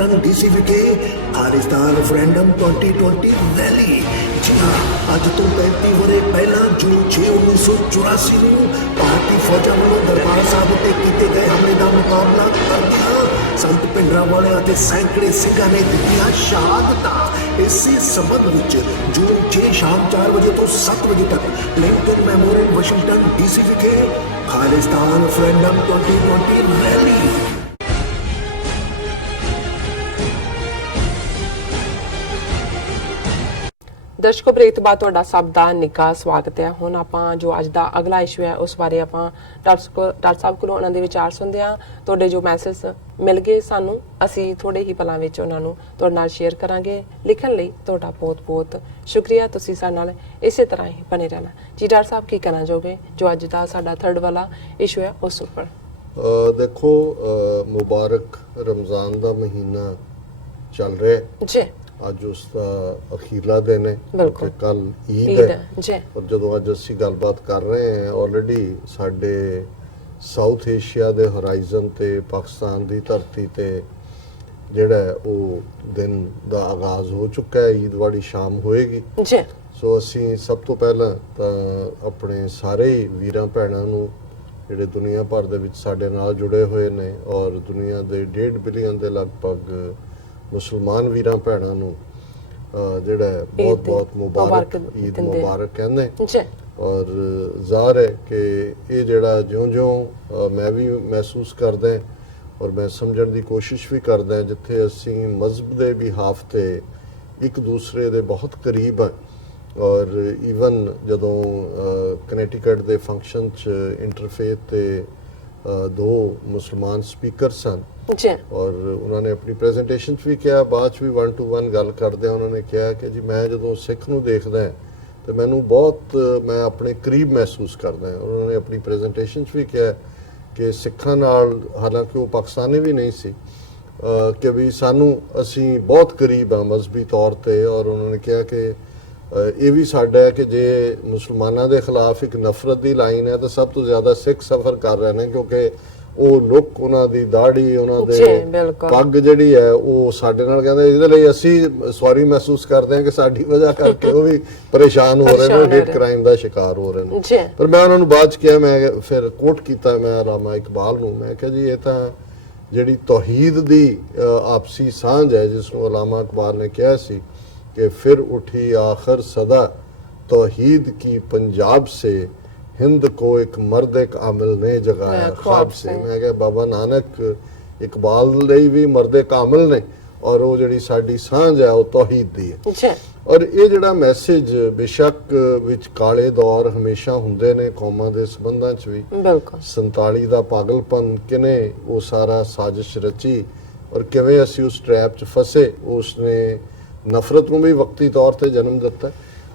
Washington DC विखे Khalistan referendum 2020 rally. जी हाँ, अज तो 35 वरे पहला जून 6 1984 ਨੂੰ ਭਾਰਤੀ ਫੌਜਾਂ ਵੱਲੋਂ ਦਰਬਾਰ ਸਾਹਿਬ ਉੱਤੇ ਕੀਤੇ ਗਏ ਹਮਲੇ ਦਾ ਮੁਕਾਬਲਾ ਕਰਦਿਆਂ ਸੰਤ ਭਿੰਡਰਾਂਵਾਲਿਆਂ ਅਤੇ ਸੈਂਕੜੇ ਸਿੰਘਾਂ ਨੇ ਦਿੱਤੀਆਂ ਸ਼ਹਾਦਤਾਂ। ਇਸੇ ਸੰਬੰਧ ਵਿੱਚ ਜੂਨ 6 ਸ਼ਾਮ 4 ਵਜੇ ਤੋਂ 7 ਵਜੇ ਤੱਕ ਲਿੰਕਨ ਮੈਮੋਰੀਅਲ ਵਾਸ਼ਿੰਗਟਨ ਡੀਸੀ ਵਿਖੇ ਖਾਲਿਸਤਾਨ रेफरेंडम 2020 रैली। ਦਰਸ਼ਕੋ ਬ੍ਰੇਕ ਤੋਂ ਬਾਅਦ ਤੁਹਾਡਾ ਸਭ ਦਾ ਨਿੱਘਾ ਸਵਾਗਤ ਹੈ। ਹੁਣ ਆਪਾਂ ਜੋ ਅੱਜ ਦਾ ਅਗਲਾ ਇਸ਼ੂ ਹੈ ਉਸ ਬਾਰੇ ਆਪਾਂ ਡਾਕਟਰ ਸਾਹਿਬ ਕੋਲੋਂ ਉਹਨਾਂ ਦੇ ਵਿਚਾਰ ਸੁਣਦੇ ਹਾਂ। ਤੁਹਾਡੇ ਜੋ ਮੈਸੇਜ ਮਿਲ ਗਏ ਸਾਨੂੰ, ਅਸੀਂ ਥੋੜੇ ਹੀ ਪਲਾਂ ਵਿੱਚ ਉਹਨਾਂ ਨੂੰ ਤੁਹਾਡੇ ਨਾਲ ਸ਼ੇਅਰ ਕਰਾਂਗੇ। ਲਿਖਣ ਲਈ ਤੁਹਾਡਾ ਬਹੁਤ-ਬਹੁਤ ਸ਼ੁਕਰੀਆ। ਤੁਸੀਂ ਸਾਡੇ ਨਾਲ ਇਸੇ ਤਰ੍ਹਾਂ ਹੀ ਬਣੇ ਰਹਿਣਾ। ਜੀ ਡਾਕਟਰ ਸਾਹਿਬ ਕੀ ਕਹਿਣਾ ਚਾਹੋਗੇ ਜੋ ਅੱਜ ਦਾ ਸਾਡਾ ਥਰਡ ਵਾਲਾ ਇਸ਼ੂ ਹੈ ਉਸ ਉੱਪਰ? ਦੇਖੋ, ਮੁਬਾਰਕ ਰਮਜ਼ਾਨ ਦਾ ਮਹੀਨਾ ਚੱਲ ਰਿਹਾ ਜੀ। ਅੱਜ ਉਸ ਦਾ ਅਖੀਰਲਾ ਦਿਨ ਹੈ ਤੇ ਕੱਲ ਈਦ ਹੈ ਜੀ। ਔਰ ਜਦੋਂ ਅੱਜ ਅਸੀਂ ਗੱਲਬਾਤ ਕਰ ਰਹੇ ਹਾਂ, ਆਲਰੇਡੀ ਸਾਡੇ ਸਾਊਥ ਏਸ਼ੀਆ ਦੇ ਹੋਰਾਈਜ਼ਨ ਤੇ ਪਾਕਿਸਤਾਨ ਦੀ ਧਰਤੀ ਤੇ ਜਿਹੜਾ ਉਹ ਦਿਨ ਦਾ ਆਗਾਜ਼ ਹੋ ਚੁੱਕਾ ਹੈ। ਈਦ ਵਾਲੀ ਸ਼ਾਮ ਹੋਏਗੀ ਜੀ। ਸੋ ਅਸੀਂ ਸਭ ਤੋਂ ਪਹਿਲਾਂ ਤਾਂ ਆਪਣੇ ਸਾਰੇ ਵੀਰਾਂ ਭੈਣਾਂ ਨੂੰ ਜਿਹੜੇ ਦੁਨੀਆ ਭਰ ਦੇ ਵਿੱਚ ਸਾਡੇ ਨਾਲ ਜੁੜੇ ਹੋਏ ਨੇ ਔਰ ਦੁਨੀਆ ਦੇ 1.5 ਬਿਲੀਅਨ ਦੇ ਲਗਭਗ ਮੁਸਲਮਾਨ ਵੀਰਾਂ ਭੈਣਾਂ ਨੂੰ ਜਿਹੜਾ ਬਹੁਤ ਮੁਬਾਰਕ ਈਦ ਮੁਬਾਰਕ ਕਹਿੰਦੇ। ਔਰ ਜ਼ਾਹਰ ਹੈ ਕਿ ਇਹ ਜਿਹੜਾ ਜਿਉਂ-ਜਿਉਂ ਮੈਂ ਵੀ ਮਹਿਸੂਸ ਕਰਦਾ ਔਰ ਮੈਂ ਸਮਝਣ ਦੀ ਕੋਸ਼ਿਸ਼ ਵੀ ਕਰਦਾ ਜਿੱਥੇ ਅਸੀਂ ਮਜ਼ਹਬ ਦੇ ਬਿਹਾਫ ਤੇ ਇੱਕ ਦੂਸਰੇ ਦੇ ਬਹੁਤ ਕਰੀਬ ਹਾਂ। ਔਰ ਈਵਨ ਜਦੋਂ ਕਨੈਟੀਕਟ ਦੇ ਫੰਕਸ਼ਨ 'ਚ ਇੰਟਰਫੇਥ ਤੇ ਦੋ ਮੁਸਲਮਾਨ ਸਪੀਕਰ ਸਨ ਔਰ ਉਹਨਾਂ ਨੇ ਆਪਣੀ ਪ੍ਰੈਜੈਂਟੇਸ਼ਨ 'ਚ ਵੀ ਕਿਹਾ, ਬਾਅਦ 'ਚ ਵੀ 1 to 1 ਗੱਲ ਕਰਦੇ ਉਹਨਾਂ ਨੇ ਕਿਹਾ ਕਿ ਜੀ ਮੈਂ ਜਦੋਂ ਸਿੱਖ ਨੂੰ ਦੇਖਦਾ ਤੇ ਮੈਨੂੰ ਬਹੁਤ ਮੈਂ ਆਪਣੇ ਕਰੀਬ ਮਹਿਸੂਸ ਕਰਦਾ। ਉਹਨਾਂ ਨੇ ਆਪਣੀ ਪ੍ਰੈਜੈਂਟੇਸ਼ਨ 'ਚ ਵੀ ਕਿਹਾ ਕਿ ਸਿੱਖਾਂ ਨਾਲ, ਹਾਲਾਂਕਿ ਉਹ ਪਾਕਿਸਤਾਨੀ ਵੀ ਨਹੀਂ ਸੀ, ਕਿ ਵੀ ਅਸੀਂ ਬਹੁਤ ਕਰੀਬ ਹਾਂ ਮਜ਼ਹਬੀ ਤੌਰ ਤੇ। ਔਰ ਉਹਨਾਂ ਨੇ ਕਿਹਾ ਕਿ ਇਹ ਵੀ ਸਾਡਾ ਹੈ ਕਿ ਜੇ ਮੁਸਲਮਾਨਾਂ ਦੇ ਖਿਲਾਫ ਇੱਕ ਨਫ਼ਰਤ ਦੀ ਲਾਈਨ ਹੈ ਤਾਂ ਸਭ ਤੋਂ ਜ਼ਿਆਦਾ ਸਿੱਖ ਸਫਰ ਕਰ ਰਹੇ ਨੇ, ਕਿਉਂਕਿ ਉਹ ਲੋਕ, ਉਹਨਾਂ ਦੀ ਦਾੜੀ, ਉਹਨਾਂ ਦੇ ਪੱਗ ਜਿਹੜੀ ਹੈ ਉਹ ਸਾਡੇ ਨਾਲ ਕਹਿੰਦੇ ਇਹਦੇ ਲਈ ਅਸੀਂ ਸੌਰੀ ਮਹਿਸੂਸ ਕਰਦੇ ਹਾਂ ਕਿ ਸਾਡੀ ਵਜ੍ਹਾ ਕਰਕੇ ਉਹ ਵੀ ਪਰੇਸ਼ਾਨ ਹੋ ਰਹੇ ਨੇ, ਹੇਟ ਕ੍ਰਾਈਮ ਦਾ ਸ਼ਿਕਾਰ ਹੋ ਰਹੇ ਨੇ। ਪਰ ਮੈਂ ਉਹਨਾਂ ਨੂੰ ਬਾਅਦ 'ਚ ਕਿਹਾ, ਮੈਂ ਫਿਰ ਕੋਟ ਕੀਤਾ ਮੈਂ ਅਲਾਮਾ ਇਕਬਾਲ ਨੂੰ, ਮੈਂ ਕਿਹਾ ਜੀ ਇਹ ਤਾਂ ਜਿਹੜੀ ਤੌਹੀਦ ਦੀ ਆਪਸੀ ਸਾਂਝ ਹੈ ਜਿਸ ਨੂੰ ਅਲਾਮਾ ਇਕਬਾਲ ਨੇ ਕਿਹਾ ਸੀ कि फिर उठी आखिर सदा तौहीद की पंजाब से हिंद को एक मर्द कामिल ने जगाया ख्वाब से। मैं कहा बाबा नानक इकबाल ਲਈ ਵੀ ਮਰਦ ਕਾਮਿਲ ਨੇ ਔਰ ਉਹ ਜਿਹੜੀ ਸਾਡੀ ਸਾਂਝ ਹੈ ਉਹ ਤੌਹੀਦ ਦੀ ਹੈ। ਔਰ ਇਹ ਜਿਹੜਾ ਮੈਸੇਜ ਬੇਸ਼ੱਕ ਵਿੱਚ ਕਾਲੇ ਦੌਰ ਹਮੇਸ਼ਾ ਹੁੰਦੇ ਨੇ ਕੌਮਾਂ ਦੇ ਸੰਬੰਧਾਂ 'ਚ ਵੀ। 47 ਦਾ ਪਾਗਲਪਨ ਕਿਨੇ ਉਹ ਸਾਰਾ ਸਾਜ਼ਿਸ਼ ਰਚੀ ਔਰ ਕਿਵੇਂ ਅਸੀਂ ਉਸ ਟ੍ਰੈਪ 'ਚ ਫਸੇ, ਉਸਨੇ ਨਫ਼ਰਤ ਨੂੰ ਵੀ ਵਕਤੀ ਤੌਰ ਤੇ ਜਨਮ ਦਿੱਤਾ।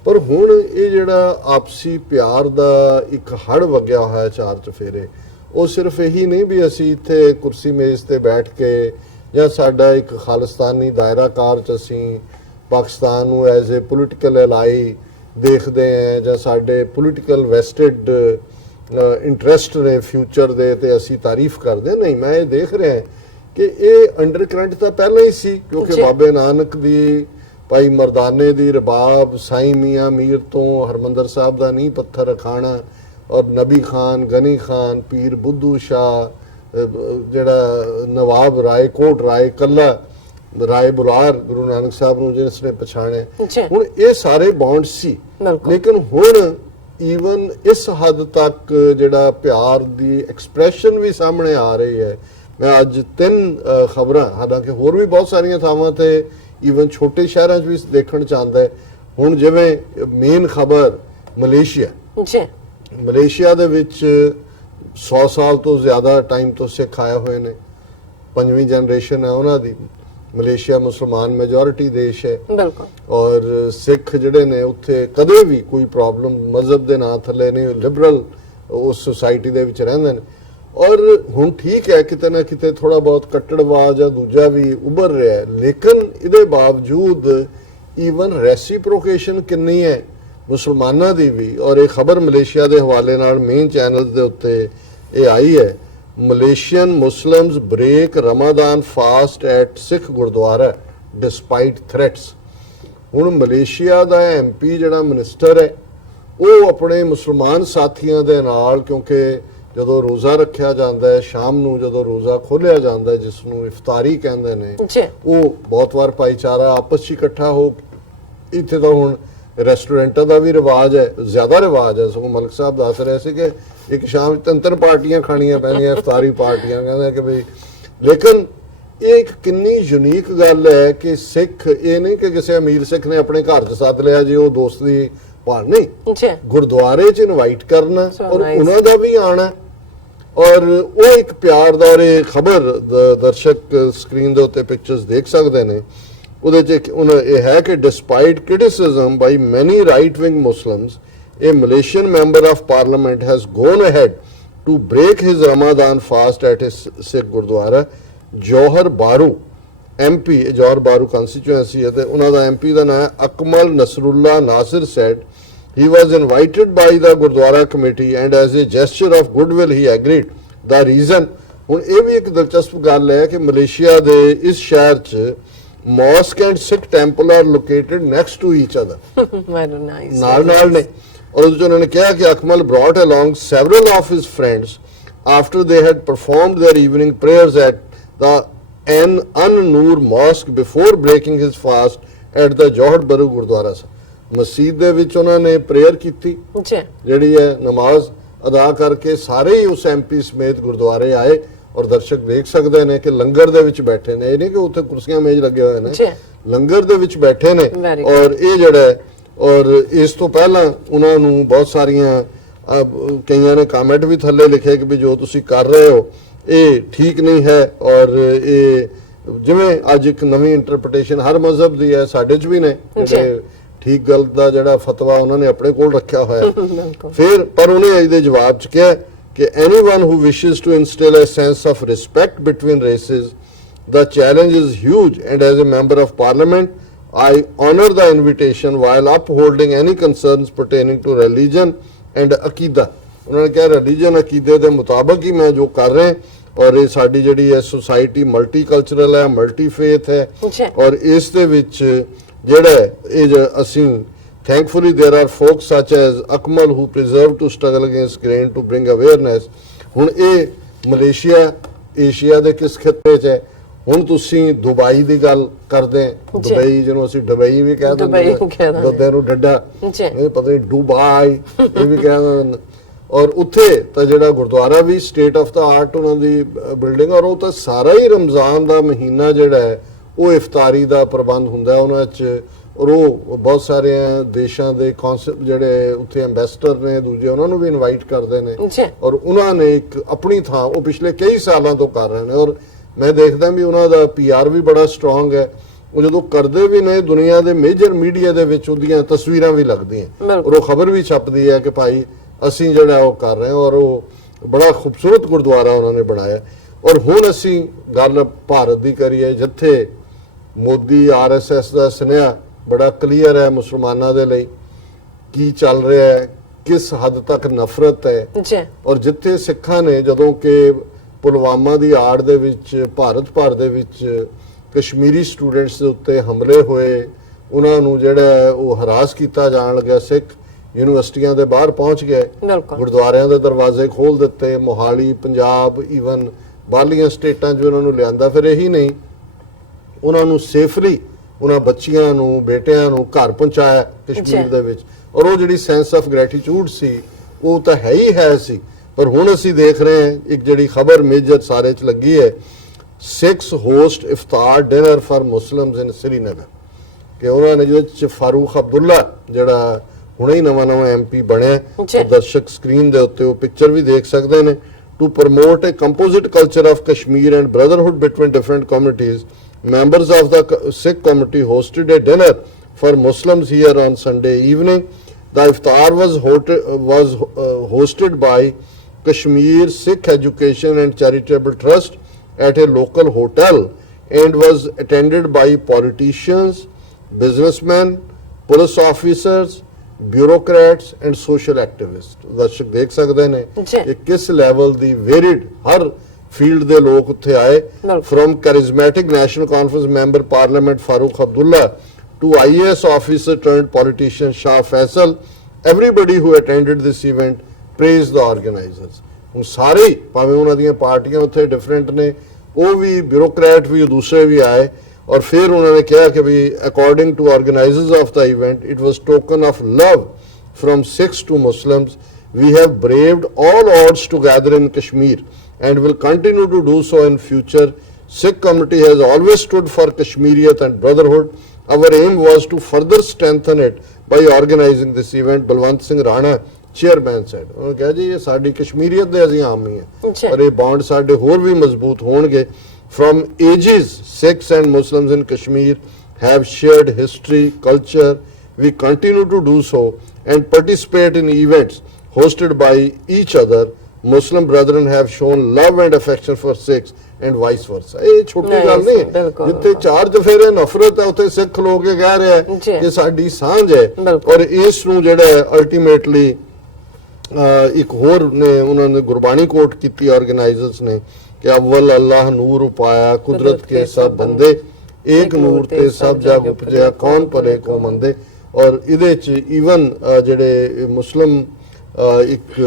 ਪਰ ਹੁਣ ਇਹ ਜਿਹੜਾ ਆਪਸੀ ਪਿਆਰ ਦਾ ਇੱਕ ਹੜ ਵਗਿਆ ਹੋਇਆ ਚਾਰ ਚਫੇਰੇ, ਉਹ ਸਿਰਫ ਇਹੀ ਨਹੀਂ ਵੀ ਅਸੀਂ ਇੱਥੇ ਕੁਰਸੀ ਮੇਜ਼ ਤੇ ਬੈਠ ਕੇ ਜਾਂ ਸਾਡਾ ਇੱਕ ਖਾਲਿਸਤਾਨੀ ਦਾਇਰਾਕਾਰ 'ਚ ਅਸੀਂ ਪਾਕਿਸਤਾਨ ਨੂੰ ਐਜ਼ ਏ ਪੋਲੀਟੀਕਲ ਐਲਾਈ ਦੇਖਦੇ ਹਾਂ ਜਾਂ ਸਾਡੇ ਪੋਲੀਟੀਕਲ ਵੈਸਟਡ ਇੰਟਰਸਟ ਨੇ ਫਿਊਚਰ ਦੇ ਤੇ ਅਸੀਂ ਤਾਰੀਫ ਕਰਦੇ। ਨਹੀਂ, ਮੈਂ ਇਹ ਦੇਖ ਰਿਹਾ ਕਿ ਇਹ ਅੰਡਰ ਕਰੰਟ ਤਾਂ ਪਹਿਲਾਂ ਹੀ ਸੀ, ਕਿਉਂਕਿ ਬਾਬੇ ਨਾਨਕ ਦੀ, ਭਾਈ ਮਰਦਾਨੇ ਦੀ ਰਬਾਬ, ਸਾਈਂ ਮੀਆਂ ਮੀਰ ਤੋਂ ਹਰਮੰਦਰ ਸਾਹਿਬ ਦਾ ਨੀਂਹ ਪੱਥਰ ਰਖਾਣਾ ਔਰ ਨਬੀ ਖਾਨ, ਗਨੀ ਖਾਨ, ਪੀਰ ਬੁੱਧੂ ਸ਼ਾਹ, ਜਿਹੜਾ ਨਵਾਬ ਰਾਏ ਕੋਟ ਰਾਏ ਕੱਲਾ ਰਾਏ ਬੁਲਾਰ ਗੁਰੂ ਨਾਨਕ ਸਾਹਿਬ ਨੂੰ ਜਿਸ ਨੇ ਪਛਾਣਿਆ, ਹੁਣ ਇਹ ਸਾਰੇ ਬੌਂਡ ਸੀ। ਲੇਕਿਨ ਹੁਣ ਈਵਨ ਇਸ ਹੱਦ ਤੱਕ ਜਿਹੜਾ ਪਿਆਰ ਦੀ ਐਕਸਪ੍ਰੈਸ਼ਨ ਵੀ ਸਾਹਮਣੇ ਆ ਰਹੀ ਹੈ। ਮੈਂ ਅੱਜ 3 ਖਬਰਾਂ, ਹਾਲਾਂਕਿ ਹੋਰ ਵੀ ਬਹੁਤ ਸਾਰੀਆਂ ਥਾਵਾਂ ਤੇ ਈਵਨ ਛੋਟੇ ਸ਼ਹਿਰਾਂ 'ਚ ਵੀ ਦੇਖਣ 'ਚ ਆਉਂਦਾ ਹੈ। ਹੁਣ ਜਿਵੇਂ ਮੇਨ ਖਬਰ ਮਲੇਸ਼ੀਆ ਦੇ ਵਿੱਚ 100 ਸਾਲ ਤੋਂ ਜ਼ਿਆਦਾ ਟਾਈਮ ਤੋਂ ਸਿੱਖ ਆਏ ਹੋਏ ਨੇ, 5ਵੀਂ ਜਨਰੇਸ਼ਨ ਹੈ ਉਹਨਾਂ ਦੀ। ਮਲੇਸ਼ੀਆ ਮੁਸਲਮਾਨ ਮੈਜੋਰਿਟੀ ਦੇਸ਼ ਹੈ ਔਰ ਸਿੱਖ ਜਿਹੜੇ ਨੇ ਉੱਥੇ ਕਦੇ ਵੀ ਕੋਈ ਪ੍ਰੋਬਲਮ ਮਜ਼ਹਬ ਦੇ ਨਾਂ ਥੱਲੇ ਨਹੀਂ, ਲਿਬਰਲ ਉਸ ਸੁਸਾਇਟੀ ਦੇ ਵਿੱਚ ਰਹਿੰਦੇ ਨੇ। ਔਰ ਹੁਣ ਠੀਕ ਹੈ ਕਿਤੇ ਨਾ ਕਿਤੇ ਥੋੜਾ ਬਹੁਤ ਕੱਟੜਵਾਦ ਜਾਂ ਦੂਜਾ ਵੀ ਉੱਭਰ ਰਿਹਾ ਹੈ, ਲੇਕਿਨ ਇਹਦੇ ਬਾਵਜੂਦ ਈਵਨ ਰੈਸੀਪ੍ਰੋਕੇਸ਼ਨ ਕਿੰਨੀ ਹੈ ਮੁਸਲਮਾਨਾਂ ਦੀ ਵੀ। ਔਰ ਇਹ ਖਬਰ ਮਲੇਸ਼ੀਆ ਦੇ ਹਵਾਲੇ ਨਾਲ ਮੇਨ ਚੈਨਲ ਦੇ ਉੱਤੇ ਇਹ ਆਈ ਹੈ Malaysian Muslims break Ramadan fast at Sikh Gurdwara despite threats. ਹੁਣ ਮਲੇਸ਼ੀਆ ਦਾ ਐਮਪੀ ਜਿਹੜਾ ਮਿਨਿਸਟਰ ਹੈ ਉਹ ਆਪਣੇ ਮੁਸਲਮਾਨ ਸਾਥੀਆਂ ਦੇ ਨਾਲ, ਕਿਉਂਕਿ ਜਦੋਂ ਰੋਜ਼ਾ ਰੱਖਿਆ ਜਾਂਦਾ ਹੈ ਸ਼ਾਮ ਨੂੰ, ਜਦੋਂ ਰੋਜ਼ਾ ਖੋਲ੍ਹਿਆ ਜਾਂਦਾ ਹੈ ਜਿਸ ਨੂੰ ਇਫਤਾਰੀ ਕਹਿੰਦੇ ਨੇ, ਉਹ ਬਹੁਤ ਵਾਰ ਭਾਈਚਾਰਾ ਆਪਸ 'ਚ ਇਕੱਠਾ ਹੋ, ਇੱਥੇ ਤਾਂ ਹੁਣ ਰੈਸਟੋਰੈਂਟਾਂ ਦਾ ਵੀ ਰਿਵਾਜ ਹੈ, ਜ਼ਿਆਦਾ ਰਿਵਾਜ ਹੈ। ਸਗੋਂ ਮਲਕ ਸਾਹਿਬ ਦੱਸ ਰਹੇ ਸੀ ਕਿ ਇੱਕ ਸ਼ਾਮ 'ਚ 3 ਪਾਰਟੀਆਂ ਖਾਣੀਆਂ ਪੈਂਦੀਆਂ, ਇਫਤਾਰੀ ਪਾਰਟੀਆਂ, ਕਹਿੰਦੇ ਕਿ ਬਈ, ਲੇਕਿਨ ਇਹ ਇੱਕ ਕਿੰਨੀ ਯੂਨੀਕ ਗੱਲ ਹੈ ਕਿ ਸਿੱਖ, ਇਹ ਨਹੀਂ ਕਿ ਕਿਸੇ ਅਮੀਰ ਸਿੱਖ ਨੇ ਆਪਣੇ ਘਰ 'ਚ ਸੱਦ ਲਿਆ ਜੀ ਉਹ ਦੋਸਤ ਦੀ ਭਾਣ, ਨਹੀਂ, ਗੁਰਦੁਆਰੇ 'ਚ ਇਨਵਾਈਟ ਕਰਨਾ ਔਰ ਉਹਨਾਂ ਦਾ ਵੀ ਆਣਾ, ਔਰ ਉਹ ਇੱਕ ਪਿਆਰ ਦਾ। ਇਹ ਖਬਰ ਦਰਸ਼ਕ ਸਕਰੀਨ ਦੇ ਉੱਤੇ ਪਿਕਚਰਸ ਦੇਖ ਸਕਦੇ ਨੇ, ਉਹਦੇ 'ਚ ਇਹ ਹੈ ਕਿ ਡਿਸਪਾਈਟ ਕ੍ਰਿਟਿਸਿਜ਼ਮ ਬਾਈ ਮੈਨੀ right wing Muslims, a Malaysian member of parliament has gone ahead to break his Ramadan fast at his Sikh Gurdwara. Johar Baru MP, Johar Baru constituency है, ते उन्हों दा MP दा नाम है Akmal Nasrullah Nasir said he was invited by the Gurdwara committee and as a gesture of goodwill he agreed. The reason, ਹੁਣ ਇਹ ਵੀ ਇੱਕ ਦਿਲਚਸਪ ਗੱਲ ਹੈ ਕਿ ਮਲੇਸ਼ੀਆ ਦੇ ਇਸ ਸ਼ਹਿਰ 'ਚ mosque and Sikh temple are located next to each other. Very nice. ਨਾਲ ਨੇ, ਔਰ ਉਹਦੇ 'ਚ ਉਹਨਾਂ ਨੇ ਕਿਹਾ ਕਿ Akmal brought along several of his friends after they had performed their evening prayers at the An-Nur Mosque before breaking his fast at the Johar Baru Gurdwara Sahib. ਮਸਜਿਦ ਦੇ ਵਿੱਚ ਉਹਨਾਂ ਨੇ ਪ੍ਰੇਅਰ ਕੀਤੀ, ਜਿਹੜੀ ਹੈ ਨਮਾਜ਼ ਅਦਾ ਕਰਕੇ ਸਾਰੇ ਹੀ ਉਸ ਐਮਪੀ ਸਮੇਤ ਗੁਰਦੁਆਰੇ ਆਏ, ਔਰ ਦਰਸ਼ਕ ਦੇਖ ਸਕਦੇ ਨੇ ਕਿ ਲੰਗਰ ਦੇ ਵਿੱਚ ਬੈਠੇ ਨੇ, ਇਹ ਨਹੀਂ ਕਿ ਉੱਥੇ ਕੁਰਸੀਆਂ ਮੇਜ਼ ਲੱਗੇ ਹੋਏ ਨੇ, ਲੰਗਰ ਦੇ ਵਿੱਚ ਬੈਠੇ ਨੇ। ਔਰ ਇਹ ਜਿਹੜਾ, ਔਰ ਇਸ ਤੋਂ ਪਹਿਲਾਂ ਉਹਨਾਂ ਨੂੰ ਬਹੁਤ ਸਾਰੀਆਂ ਕਈਆਂ ਨੇ ਕਮੈਂਟ ਵੀ ਥੱਲੇ ਲਿਖੇ ਕਿ ਵੀ ਜੋ ਤੁਸੀਂ ਕਰ ਰਹੇ ਹੋ ਇਹ ਠੀਕ ਨਹੀਂ ਹੈ, ਔਰ ਇਹ ਜਿਵੇਂ ਅੱਜ ਇੱਕ ਨਵੀਂ ਇੰਟਰਪ੍ਰੀਟੇਸ਼ਨ ਹਰ ਮਜ਼ਹਬ ਦੀ ਹੈ, ਸਾਡੇ 'ਚ ਵੀ ਨੇ ਜਿਹੜੇ ਠੀਕ ਗਲਤ ਦਾ ਜਿਹੜਾ ਫਤਵਾ ਉਹਨਾਂ ਨੇ ਆਪਣੇ ਕੋਲ ਰੱਖਿਆ ਹੋਇਆ। ਫਿਰ ਪਰ ਉਹਨੇ ਇਹਦੇ ਜਵਾਬ 'ਚ ਕਿਹਾ ਕਿ anyone who wishes to instill a sense of respect between races, the challenge is huge, and as a member of parliament I honor the invitation while upholding any concerns pertaining to religion and aqida. उन्होंने कहा religion अकीदे के मुताबिक ही मैं जो कर रहे हैं, और ये साडी जिहड़ी है सोसाइटी मल्टी कल्चरल है, मल्टी फेथ है, और इस दे विच जिहड़ा ये असीं thankfully there are folks such as Akmal who preserve to struggle against grain to bring awareness. ਹੁਣ ਇਹ ਮਲੇਸ਼ੀਆ ਏਸ਼ੀਆ ਦੇ ਕਿਸ ਖਿੱਤੇ 'ਚ ਹੈ? ਹੁਣ ਤੁਸੀਂ ਦੁਬਈ ਦੀ ਗੱਲ ਕਰਦੇ, ਦੁਬਈ ਜਿਹਨੂੰ ਅਸੀਂ ਦੁਬਈ ਵੀ ਕਹਿ ਦਿੰਦੇ ਹਾਂ, ਦੁੱਧੇ ਨੂੰ ਡੱਡਾ, ਇਹ ਪਤਾ ਨਹੀਂ ਦੁਬਈ ਇਹ ਵੀ ਕਹਿ ਦਿੰਦੇ। ਔਰ ਉੱਥੇ ਤਾਂ ਜਿਹੜਾ ਗੁਰਦੁਆਰਾ ਵੀ ਸਟੇਟ ਆਫ ਦਾ ਆਰਟ ਉਹਨਾਂ ਦੀ ਬਿਲਡਿੰਗ, ਔਰ ਉਹ ਤਾਂ ਸਾਰਾ ਹੀ ਰਮਜ਼ਾਨ ਦਾ ਮਹੀਨਾ ਜਿਹੜਾ ਹੈ ਉਹ ਇਫਤਾਰੀ ਦਾ ਪ੍ਰਬੰਧ ਹੁੰਦਾ ਉਹਨਾਂ 'ਚ, ਔਰ ਉਹ ਬਹੁਤ ਸਾਰੇ ਦੇਸ਼ਾਂ ਦੇ ਕਨਸੈਪਟ ਜਿਹੜੇ ਉੱਥੇ ਐਂਬੈਸਡਰ ਨੇ ਦੂਜੇ ਉਹਨਾਂ ਨੂੰ ਵੀ ਇਨਵਾਈਟ ਕਰਦੇ ਨੇ, ਔਰ ਉਹਨਾਂ ਨੇ ਇੱਕ ਆਪਣੀ ਥਾਂ ਉਹ ਪਿਛਲੇ ਕਈ ਸਾਲਾਂ ਤੋਂ ਕਰ ਰਹੇ ਨੇ, ਔਰ ਮੈਂ ਦੇਖਦਾ ਵੀ ਉਹਨਾਂ ਦਾ PR ਵੀ ਬੜਾ ਸਟਰੋਂਗ ਹੈ। ਉਹ ਜਦੋਂ ਕਰਦੇ ਵੀ ਨੇ ਦੁਨੀਆ ਦੇ ਮੇਜਰ ਮੀਡੀਆ ਦੇ ਵਿੱਚ ਉਹਦੀਆਂ ਤਸਵੀਰਾਂ ਵੀ ਲੱਗਦੀਆਂ, ਔਰ ਉਹ ਖਬਰ ਵੀ ਛਪਦੀ ਹੈ ਕਿ ਭਾਈ ਅਸੀਂ ਜਿਹੜਾ ਉਹ ਕਰ ਰਹੇ ਹਾਂ, ਔਰ ਉਹ ਬੜਾ ਖੂਬਸੂਰਤ ਗੁਰਦੁਆਰਾ ਉਹਨਾਂ ਨੇ ਬਣਾਇਆ। ਔਰ ਹੁਣ ਅਸੀਂ ਗੱਲ ਭਾਰਤ ਦੀ ਕਰੀਏ, ਜਿੱਥੇ ਮੋਦੀ RSS ਦਾ ਸੁਨੇਹਾ ਬੜਾ ਕਲੀਅਰ ਹੈ ਮੁਸਲਮਾਨਾਂ ਦੇ ਲਈ, ਕੀ ਚੱਲ ਰਿਹਾ ਹੈ, ਕਿਸ ਹੱਦ ਤੱਕ ਨਫ਼ਰਤ ਹੈ, ਔਰ ਜਿੱਥੇ ਸਿੱਖਾਂ ਨੇ ਜਦੋਂ ਕਿ ਪੁਲਵਾਮਾ ਦੀ ਆੜ ਦੇ ਵਿੱਚ ਭਾਰਤ ਭਰ ਦੇ ਵਿੱਚ ਕਸ਼ਮੀਰੀ ਸਟੂਡੈਂਟਸ ਦੇ ਉੱਤੇ ਹਮਲੇ ਹੋਏ, ਉਹਨਾਂ ਨੂੰ ਜਿਹੜਾ ਉਹ ਹਰਾਸ ਕੀਤਾ ਜਾਣ ਲੱਗਿਆ, ਸਿੱਖ ਯੂਨੀਵਰਸਿਟੀਆਂ ਦੇ ਬਾਹਰ ਪਹੁੰਚ ਗਏ, ਗੁਰਦੁਆਰਿਆਂ ਦੇ ਦਰਵਾਜ਼ੇ ਖੋਲ ਦਿੱਤੇ, ਮੋਹਾਲੀ, ਪੰਜਾਬ, ਈਵਨ ਬਾਹਰਲੀਆਂ ਸਟੇਟਾਂ 'ਚ ਉਹਨਾਂ ਨੂੰ ਲਿਆਂਦਾ। ਫਿਰ ਇਹੀ ਨਹੀਂ, ਉਹਨਾਂ ਨੂੰ ਸੇਫਲੀ ਉਹਨਾਂ ਬੱਚੀਆਂ ਨੂੰ, ਬੇਟਿਆਂ ਨੂੰ ਘਰ ਪਹੁੰਚਾਇਆ ਕਸ਼ਮੀਰ ਦੇ ਵਿੱਚ, ਔਰ ਉਹ ਜਿਹੜੀ ਸੈਂਸ ਆਫ ਗ੍ਰੈਟੀਟਿਊਡ ਸੀ ਉਹ ਤਾਂ ਹੈ ਹੀ ਹੈ ਸੀ। ਪਰ ਹੁਣ ਅਸੀਂ ਦੇਖ ਰਹੇ ਹਾਂ ਇੱਕ ਜਿਹੜੀ ਖਬਰ ਮੇਜਰ ਸਾਰੇ 'ਚ ਲੱਗੀ ਹੈ, Sikhs host iftar dinner for Muslims in Srinagar, ਕਿ ਉਹਨਾਂ ਨੇ ਜਿਹਦੇ 'ਚ ਫਾਰੂਕ ਅਬਦੁੱਲਾ ਜਿਹੜਾ ਹੁਣੇ ਹੀ ਨਵਾਂ MP ਬਣਿਆ, ਦਰਸ਼ਕ ਸਕਰੀਨ ਦੇ ਉੱਤੇ ਉਹ ਪਿਕਚਰ ਵੀ ਦੇਖ ਸਕਦੇ ਨੇ, to promote a composite culture of Kashmir and brotherhood between different communities, members of the Sikh committee hosted a dinner for Muslims here on Sunday evening. The iftar was hosted by Kashmir Sikh Education and Charitable Trust at a local hotel and was attended by politicians, businessmen, police officers, bureaucrats and social activist. ਦਰਸ਼ਕ ਦੇਖ ਸਕਦੇ ਨੇ ਜੀ। ਕਿ ਕਿਸ level ਦੀ ਵੇਰਿਡ ਹਰ field ਦੇ ਲੋਕ ਉੱਥੇ ਆਏ, from charismatic national conference member parliament Farooq Abdullah to IAS officer turned politician Shah Faisal. Everybody who attended this event praised the organizers. ਹੁਣ ਸਾਰੇ ਹੀ, ਭਾਵੇਂ ਉਹਨਾਂ ਦੀਆਂ ਪਾਰਟੀਆਂ ਉੱਥੇ ਡਿਫਰੈਂਟ ਨੇ, ਉਹ ਵੀ ਬਿਊਰੋਕਰੈਟ ਵੀ ਦੂਸਰੇ ਵੀ ਆਏ, ਔਰ ਫਿਰ ਉਹਨਾਂ ਨੇ ਕਿਹਾ ਕਿ ਵੀ according to organisers of the event it was token of love from Sikhs to Muslims. We have braved all odds to gather in Kashmir and will continue to do so in future. Sikh community has always stood for Kashmiriyat and brotherhood. Our aim was to further strengthen it by organizing this event. Balwant Singh Rana, chairman, said. ਉਹਨਾਂ ਕਿਹਾ ਜੀ ਇਹ ਸਾਡੀ ਕਸ਼ਮੀਰੀਅਤ ਦੇ ਅਸੀਂ ਆਮੀ ਹਾਂ, ਪਰ ਇਹ ਬੌਂਡ ਸਾਡੇ ਹੋਰ ਵੀ ਮਜ਼ਬੂਤ ਹੋਣਗੇ। From ages, Sikhs and Muslims in Kashmir have shared history, culture. We continue to do so and participate in events hosted by each other. Muslim brethren have shown love and affection for Sikhs and vice versa. ਇਹ ਛੋਟੀ ਗੱਲ ਨਹੀਂ ਹੈ, ਜਿੱਥੇ ਚਾਰ ਚਫੇਰੇ ਨਫ਼ਰਤ ਹੈ ਉੱਥੇ ਸਿੱਖ ਲੋਕ ਇਹ ਕਹਿ ਰਿਹਾ ਹੈ ਕਿ ਸਾਡੀ ਸਾਂਝ ਹੈ, ਔਰ ਇਸ ਨੂੰ ਜਿਹੜਾ ਅਲਟੀਮੇਟਲੀ ਇੱਕ ਹੋਰ ਨੇ ਉਹਨਾਂ ਨੇ ਗੁਰਬਾਣੀ ਕੋਟ ਕੀਤੀ ਆਰਗੇਨਾਈਜ਼ਰਸ ਨੇ ਕਿ ਅਵਲ ਅੱਲਾਹ ਨੂਰ ਉਪਾਇਆ ਕੁਦਰਤ ਕੇ ਸਭ ਬੰਦੇ ਇੱਕ ਨੂਰ ਤੇ ਸਭ ਜਗ ਉਪਜਿਆ ਕੌਣ ਭਲੇ ਕੋ ਮੰਦੇ। ਔਰ ਇਹਦੇ ਚ ਈਵਨ ਜਿਹੜੇ ਮੁਸਲਿਮ ਇੱਕ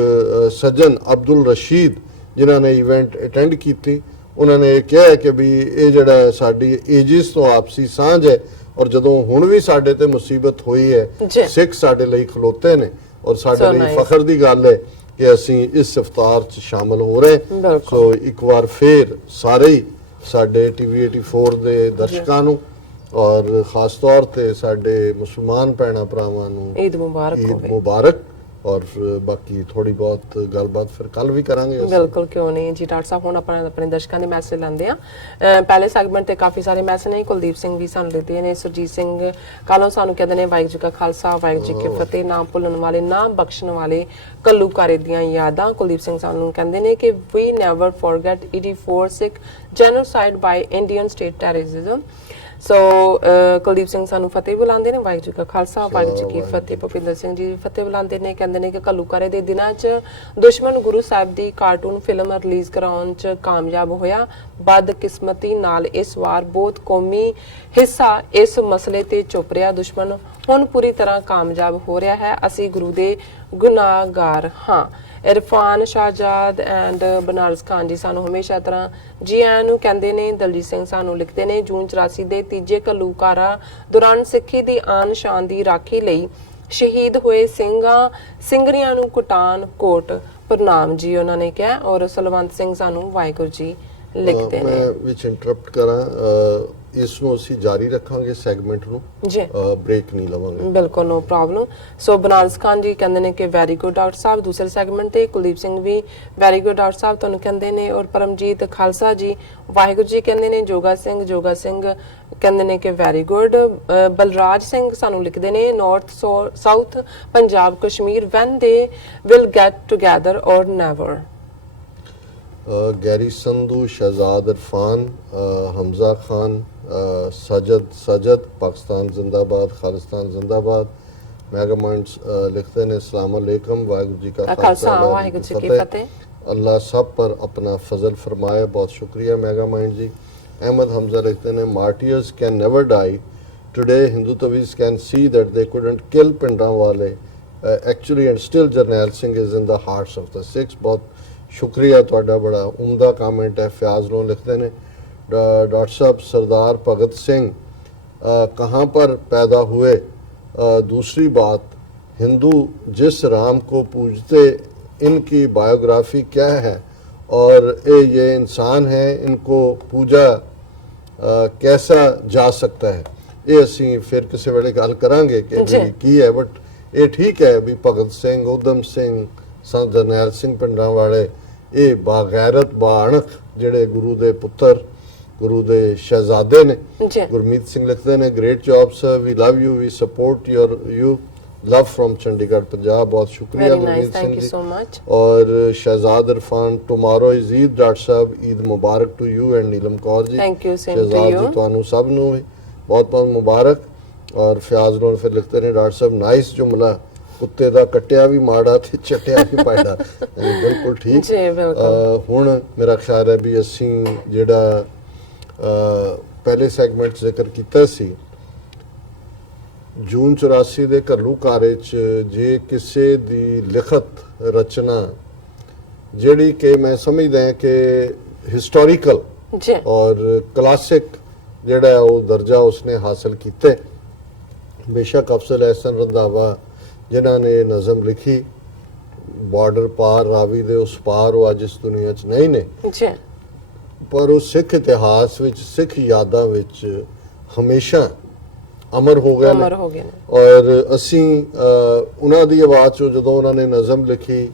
ਸੱਜਣ ਅਬਦੁਲ ਰਸ਼ੀਦ ਜਿਨ੍ਹਾਂ ਨੇ ਇਵੈਂਟ ਅਟੈਂਡ ਕੀਤੀ, ਉਹਨਾਂ ਨੇ ਕਿਹਾ ਕਿ ਵੀ ਇਹ ਜਿਹੜਾ ਸਾਡੀ ਏਜਿਸ ਤੋਂ ਆਪਸੀ ਸਾਂਝ ਹੈ, ਔਰ ਜਦੋਂ ਹੁਣ ਵੀ ਸਾਡੇ ਤੇ ਮੁਸੀਬਤ ਹੋਈ ਹੈ ਸਿੱਖ ਸਾਡੇ ਲਈ ਖਲੋਤੇ ਨੇ, ਔਰ ਸਾਡੇ ਲਈ ਫਖਰ ਦੀ ਗੱਲ ਹੈ ਕਿ ਅਸੀਂ ਇਸ ਇਫਤਾਰ ਚ ਸ਼ਾਮਲ ਹੋ ਰਹੇ। ਸੋ ਇੱਕ ਵਾਰ ਫੇਰ ਸਾਰੇ ਹੀ ਸਾਡੇ ਟੀਵੀ 84 ਦੇ ਦਰਸ਼ਕਾਂ ਨੂੰ ਔਰ ਖਾਸ ਤੌਰ ਤੇ ਸਾਡੇ ਮੁਸਲਮਾਨ ਭੈਣਾਂ ਭਰਾਵਾਂ ਨੂੰ ਈਦ ਮੁਬਾਰਕ ਹੋਵੇ। ਈਦ ਮੁਬਾਰਕ। ਔਰ ਬਾਕੀ ਥੋੜੀ ਬਹੁਤ ਗੱਲਬਾਤ ਫਿਰ ਕੱਲ ਵੀ ਕਰਾਂਗੇ। ਬਿਲਕੁਲ, ਕਿਉਂ ਨਹੀਂ ਜੀ ਡਾਕਟਰ ਸਾਹਿਬ। ਹੁਣ ਆਪਣੇ ਦਰਸ਼ਕਾਂ ਦੇ ਮੈਸੇਜ ਲੈਂਦੇ ਆ। ਪਹਿਲੇ ਸੈਗਮੈਂਟ ਤੇ ਕਾਫੀ ਸਾਰੇ ਮੈਸੇਜ ਨੇ। ਕੁਲਦੀਪ ਸਿੰਘ ਵੀ ਸਾਨੂੰ ਲਿਖਦੇ ਨੇ, ਸੁਰਜੀਤ ਸਿੰਘ ਕਾਲੋਂ ਸਾਨੂੰ ਕਹਿੰਦੇ ਨੇ ਵਾਹਿਗੁਰੂ ਜੀ ਕਾ ਖਾਲਸਾ ਵਾਹਿਗੁਰੂ ਜੀ ਕੀ ਫਤਿਹ, ਨਾ ਭੁੱਲਣ ਵਾਲੇ ਨਾ ਬਖਸ਼ਣ ਵਾਲੇ ਕੱਲੂਕਾਰੇ ਦੀਆਂ ਯਾਦਾਂ। ਕੁਲਦੀਪ ਸਿੰਘ ਸਾਨੂੰ ਕਹਿੰਦੇ ਨੇ ਕਿ we never forget 84 Sikh genocide by Indian state terrorism. So Kuldeep Singh ਸਾਨੂੰ ਫਤਿਹ ਬੁਲਾਉਂਦੇ ਨੇ, ਵਾਹਿਗੁਰੂ ਜੀ ਕਾ ਖਾਲਸਾ ਵਾਹਿਗੁਰੂ ਜੀ ਕੀ ਫਤਿਹ। ਭੁਪਿੰਦਰ ਸਿੰਘ ਜੀ ਫਤਿਹ ਬੁਲਾਉਂਦੇ ਨੇ, ਕਹਿੰਦੇ ਨੇ ਕਿ ਘੱਲੂਘਾਰੇ ਦੇ ਦਿਨਾਂ 'ਚ ਦੁਸ਼ਮਣ ਗੁਰੂ ਸਾਹਿਬ ਦੀ ਕਾਰਟੂਨ ਫਿਲਮ ਰਿਲੀਜ਼ ਕਰਾਉਣ 'ਚ ਕਾਮਯਾਬ ਹੋਇਆ। ਬਦਕਿਸਮਤੀ ਨਾਲ ਇਸ ਵਾਰ ਬਹੁਤ ਕੌਮੀ ਹਿੱਸਾ ਇਸ ਮਸਲੇ ਤੇ ਚੁੱਪ ਰਿਹਾ। ਦੁਸ਼ਮਣ ਹੁਣ ਪੂਰੀ ਤਰ੍ਹਾਂ ਕਾਮਯਾਬ ਹੋ ਰਿਹਾ ਹੈ। ਅਸੀਂ ਗੁਰੂ ਦੇ ਗੁਨਾਹਗਾਰ ਹਾਂ। ਇਰਫਾਨ ਸ਼ਾਹਜਾਦ ਐਂਡ ਬਨਾਰਸ ਖਾਨ ਜੀ ਸਾਨੂੰ ਹਮੇਸ਼ਾ ਤਰ੍ਹਾਂ ਜੀ ਆਇਆਂ ਨੂੰ ਕਹਿੰਦੇ ਨੇ। ਦਲਜੀਤ ਸਿੰਘ ਸਾਨੂੰ ਲਿਖਦੇ ਨੇ ਜੂਨ 84 ਦੇ ਤੀਜੇ ਘੱਲੂਘਾਰਾ ਦੌਰਾਨ ਸਿੱਖੀ ਦੀ ਆਨ ਸ਼ਾਨ ਦੀ ਰਾਖੀ ਲਈ ਸ਼ਹੀਦ ਹੋਏ ਸਿੰਘਰੀਆਂ ਨੂੰ ਕੁਟਾਨ ਕੋਟ ਪ੍ਰਣਾਮ ਜੀ ਉਹਨਾਂ ਨੇ ਕਿਹਾ। ਔਰ ਸਲਵੰਤ ਸਿੰਘ ਸਾਨੂੰ ਵਾਹਿਗੁਰੂ ਜੀ ਲਿਖਦੇ ਨੇ। ਮੈਂ ਵਿੱਚ ਇੰਟਰਪਟ ਕਰਾਂ, ਇਸ ਨੂੰ ਅਸੀਂ ਜਾਰੀ ਰੱਖਾਂਗੇ ਸੈਗਮੈਂਟ ਨੂੰ ਜੀ, ਬ੍ਰੇਕ ਨਹੀਂ ਲਵਾਂਗੇ। ਬਿਲਕੁਲ ਨੋ ਪ੍ਰੋਬਲਮ। ਸੋ ਬਨਾਰਸ ਖਾਨ ਜੀ ਕਹਿੰਦੇ ਨੇ ਕਿ ਵੈਰੀ ਗੁੱਡ ਡਾਕਟਰ ਸਾਹਿਬ। ਦੂਸਰੇ ਸੈਗਮੈਂਟ ਤੇ ਕੁਲਦੀਪ ਸਿੰਘ ਵੀ ਵੈਰੀ ਗੁੱਡ ਡਾਕਟਰ ਸਾਹਿਬ ਤੁਹਾਨੂੰ ਕਹਿੰਦੇ ਨੇ। ਔਰ ਪਰਮਜੀਤ ਖਾਲਸਾ ਜੀ ਵਾਹਿਗੁਰੂ ਜੀ ਕਹਿੰਦੇ ਨੇ। ਜੋਗਾ ਸਿੰਘ ਕਹਿੰਦੇ ਨੇ ਕਿ ਵੈਰੀ ਗੁੱਡ। ਬਲਰਾਜ ਸਿੰਘ ਸਾਨੂੰ ਲਿਖਦੇ ਨੇ north south Punjab Kashmir van they will get together ਔਰ ਨੈਵਰ। ਗੈਰੀ ਸੰਧੂ, ਸ਼ਹਿਜ਼ਾਦ ਇਰਫਾਨ, ਹਮਜ਼ਾ ਖਾਨ, ਸਜਦ ਪਾਕਿਸਤਾਨ ਜ਼ਿੰਦਾਬਾਦ, ਖਾਲਿਸਤਾਨ ਜ਼ਿੰਦਾਬਾਦ। ਮੈਗਾਮਾइंड्स लिखते हैं अस्सलाम वालेकुम, वाहिगुरू जी का खालसा वाहिगुरू जी की फतेह। अल्लाह सब पर अपना फजल फरमाए। बहुत शुक्रिया मैगामाइंड जी। अहमद हमजा लिखते हैं martyrs can never die today. Hindutvis can see that they couldn't kill पिंडा वाले actually and still Jarnail Singh is in the hearts of the Sikhs. बहुत शुक्रिया, ਤੁਹਾਡਾ बड़ा उम्दा कमेंट है। फयाज लोन लिखते हैं डॉक्टर साहब सरदार भगत सिंह कहाँ पर पैदा हुए? दूसरी बात, हिंदू जिस राम को पूजते इनकी बायोग्राफी क्या है और ये इंसान है, इनको पूजा कैसा जा सकता है? ये असी फिर किसी वेले गल करांगे कि की है। बट ये ठीक है भी भगत सिंह, उधम सिंह, संत जरनैल सिंह पिंडां वाले ये बागैरत बाणख ਜਿਹੜੇ ਗੁਰੂ ਦੇ ਪੁੱਤਰ ਗੁਰੂ ਦੇ ਸ਼ਹਿਜ਼ਾਦੇ ਨੇ। ਗੁਰਮੀਤ ਸਿੰਘ ਲਿਖਦੇ ਨੇ great job sir, we love you, we support you love from Chandigarh Punjab. ਬਹੁਤ ਸ਼ੁਕਰੀਆ ਗੁਰਮੀਤ ਸਿੰਘ ਜੀ। ਔਰ Shahzad Irfan tomorrow is Eid doctor ਸਾਹਿਬ, ਈਦ ਮੁਬਾਰਕ to you and Neelam Kaur ji. Shahzad ਜੀ ਤੁਹਾਨੂੰ ਸਭ ਨੂੰ ਬਹੁਤ ਬਹੁਤ ਮੁਬਾਰਕ। और फयाज लोन फिर लिखते हैं डॉक्टर साहब नाइस जुमला ਕੁੱਤੇ ਦਾ ਕੱਟਿਆ ਵੀ ਮਾੜਾ ਤੇ ਚਟਿਆ ਵੀ ਪਾੜਾ। ਬਿਲਕੁਲ ਠੀਕ। ਜੀ ਬਿਲਕੁਲ। ਹੁਣ ਮੇਰਾ ਖਿਆਲ ਹੈ ਵੀ ਅਸੀਂ ਜਿਹੜਾ ਪਹਿਲੇ ਸੈਗਮੈਂਟ 'ਚ ਜ਼ਿਕਰ ਕੀਤਾ ਸੀ, ਜੂਨ 84 ਦੇ ਘੱਲੂਘਾਰੇ 'ਚ ਜੇ ਕਿਸੇ ਦੀ ਲਿਖਤ ਰਚਨਾ ਜਿਹੜੀ ਕਿ ਮੈਂ ਸਮਝਦਾ ਹਾਂ ਕਿ ਹਿਸਟੋਰੀਕਲ ਜੀ ਔਰ ਕਲਾਸਿਕ ਜਿਹੜਾ ਹੈ ਉਹ ਦਰਜਾ ਉਸਨੇ ਹਾਸਲ ਕੀਤਾ। ਬੇਸ਼ੱਕ ਅਫਜ਼ਲ ਅਹਿਸਨ ਰੰਧਾਵਾ ਜਿਨ੍ਹਾਂ ਨੇ ਨਜ਼ਮ ਲਿਖੀ, ਬਾਰਡਰ ਪਾਰ ਰਾਵੀ ਦੇ ਉਸ ਪਾਰ, ਉਹ ਅੱਜ ਇਸ ਦੁਨੀਆ 'ਚ ਨਹੀਂ ਨੇ, ਜੀ ਪਰ ਉਹ ਸਿੱਖ ਇਤਿਹਾਸ ਵਿੱਚ, ਸਿੱਖ ਯਾਦਾਂ ਵਿੱਚ ਹਮੇਸ਼ਾ ਅਮਰ ਹੋ ਗਏ ਅਮਰ ਨੇ। ਹੋ ਗਏ ਨੇ। ਔਰ ਅਸੀਂ ਉਹਨਾਂ ਦੀ ਆਵਾਜ਼ 'ਚੋਂ ਜਦੋਂ ਉਹਨਾਂ ਨੇ ਨਜ਼ਮ ਲਿਖੀ,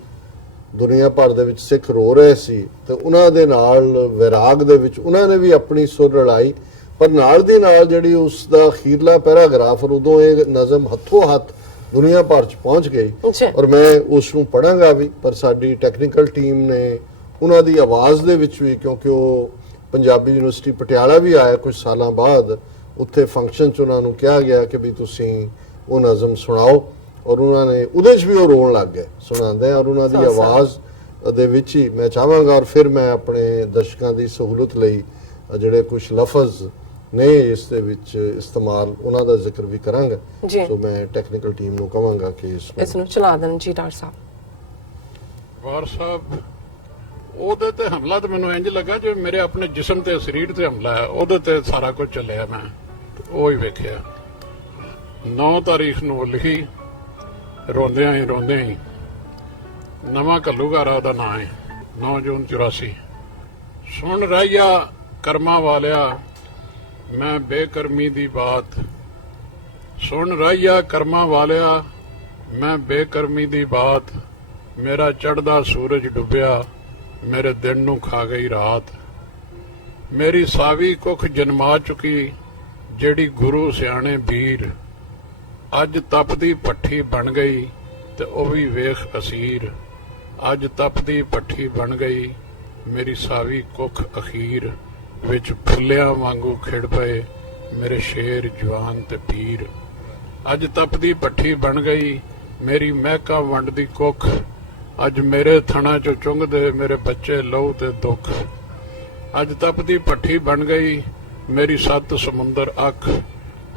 ਦੁਨੀਆ ਭਰ ਦੇ ਵਿੱਚ ਸਿੱਖ ਰੋ ਰਹੇ ਸੀ, ਤੇ ਉਹਨਾਂ ਦੇ ਨਾਲ ਵਿਰਾਗ ਦੇ ਵਿੱਚ ਉਹਨਾਂ ਨੇ ਵੀ ਆਪਣੀ ਸੁਰ ਰਲਾਈ। ਪਰ ਨਾਲ ਦੀ ਨਾਲ ਜਿਹੜੀ ਉਸ ਦਾ ਅਖੀਰਲਾ ਪੈਰਾਗ੍ਰਾਫ, ਉਦੋਂ ਇਹ ਨਜ਼ਮ ਹੱਥੋਂ ਹੱਥ ਦੁਨੀਆ ਭਰ 'ਚ ਪਹੁੰਚ ਗਈ ਜੀ। ਔਰ ਮੈਂ ਉਸ ਨੂੰ ਪੜਾਂਗਾ ਵੀ, ਪਰ ਸਾਡੀ ਟੈਕਨੀਕਲ ਟੀਮ ਨੇ ਉਹਨਾਂ ਦੀ ਆਵਾਜ਼ ਦੇ ਵਿੱਚ ਵੀ, ਕਿਉਂਕਿ ਉਹ ਪੰਜਾਬੀ ਯੂਨੀਵਰਸਿਟੀ ਪਟਿਆਲਾ ਵੀ ਆਇਆ ਕੁਝ ਸਾਲਾਂ ਬਾਅਦ, ਉੱਥੇ ਫੰਕਸ਼ਨ 'ਚ ਉਹਨਾਂ ਨੂੰ ਕਿਹਾ ਗਿਆ ਕਿ ਵੀ ਤੁਸੀਂ ਉਹ ਨਜ਼ਮ ਸੁਣਾਓ, ਔਰ ਉਹਨਾਂ ਨੇ ਉਹਦੇ 'ਚ ਵੀ ਉਹ ਰੋਣ ਲੱਗ ਗਏ ਸੁਣਾਉਂਦੇ। ਔਰ ਉਹਨਾਂ ਦੀ ਆਵਾਜ਼ ਦੇ ਵਿੱਚ ਹੀ ਮੈਂ ਚਾਹਾਂਗਾ, ਔਰ ਫਿਰ ਮੈਂ ਆਪਣੇ ਦਰਸ਼ਕਾਂ ਦੀ ਸਹੂਲਤ ਲਈ ਜਿਹੜੇ ਕੁਝ ਲਫ਼ਜ਼ ਨੇ ਇਸ ਦੇ ਵਿੱਚ ਇਸਤੇਮਾਲ, ਉਹਨਾਂ ਦਾ ਜ਼ਿਕਰ ਵੀ ਕਰਾਂਗਾ। ਜੀ। ਸੋ ਮੈਂ ਟੈਕਨੀਕਲ ਟੀਮ ਨੂੰ ਕਹਾਂਗਾ ਕਿ ਇਸ ਨੂੰ ਚਲਾ ਦੇਣ ਜੀ ਡਾਕਟਰ ਸਾਹਿਬ। ਵਾਰ ਸਾਹਿਬ, ਉਹਦੇ ਤੇ ਹਮਲਾ ਤਾਂ ਮੈਨੂੰ ਇੰਜ ਲੱਗਾ ਜਿਵੇਂ ਮੇਰੇ ਆਪਣੇ ਜਿਸਮ ਤੇ, ਸਰੀਰ ਤੇ ਹਮਲਾ ਹੈ। ਉਹਦੇ ਤੇ ਸਾਰਾ ਕੁਝ ਚੱਲਿਆ, ਮੈਂ ਉਹ ਹੀ ਵੇਖਿਆ। 9 ਤਾਰੀਖ ਨੂੰ ਲਿਖੀ, ਰੋਂਦਿਆਂ ਹੀ ਨਵਾਂ ਘੱਲੂਘਾਰਾ ਉਹਦਾ ਨਾਂ ਹੈ, 9 ਜੂਨ 84। ਸੁਣ ਰਹੀਆ ਕਰਮਾਂ ਵਾਲਿਆ ਮੈਂ ਬੇਕਰਮੀ ਦੀ ਬਾਤ, ਸੁਣ ਰਹੀਆ ਕਰਮਾਂ ਵਾਲਿਆ ਮੈਂ ਬੇਕਰਮੀ ਦੀ ਬਾਤ, ਮੇਰਾ ਚੜ੍ਹਦਾ ਸੂਰਜ ਡੁੱਬਿਆ ਮੇਰੇ ਦਿਨ ਨੂੰ ਖਾ ਗਈ ਰਾਤ, ਮੇਰੀ ਸਾਵੀ ਕੁੱਖ ਜਨਮਾ ਚੁੱਕੀ ਜਿਹੜੀ ਗੁਰੂ ਸਿਆਣੇ ਵੀਰ, ਅੱਜ ਤਪਦੀ ਭੱਠੀ ਬਣ ਗਈ ਤੇ ਉਹ ਵੀ ਵੇਖ ਅਸੀਰ, ਅੱਜ ਤਪਦੀ ਭੱਠੀ ਬਣ ਗਈ ਮੇਰੀ ਸਾਵੀ ਕੁੱਖ ਅਖੀਰ, ਵਿੱਚ ਫੁੱਲਿਆਂ ਵਾਂਗੂ ਖਿੜ ਪਏ ਮੇਰੇ ਸ਼ੇਰ ਜਵਾਨ ਤੇ ਪੀਰ, ਅੱਜ ਤਪਦੀ ਭੱਠੀ ਬਣ ਗਈ ਮੇਰੀ ਮਹਿਕਾ ਵੰਡ ਦੀ ਕੁੱਖ, ਅੱਜ ਮੇਰੇ ਥਣਾ ਚੋਂ ਚੁੰਘਦੇ ਮੇਰੇ ਬੱਚੇ ਲਹੂ ਤੇ ਦੁੱਖ, ਅੱਜ ਤਪਦੀ ਭੱਠੀ ਬਣ ਗਈ ਮੇਰੀ 7 ਸਮੁੰਦਰ ਅੱਖ,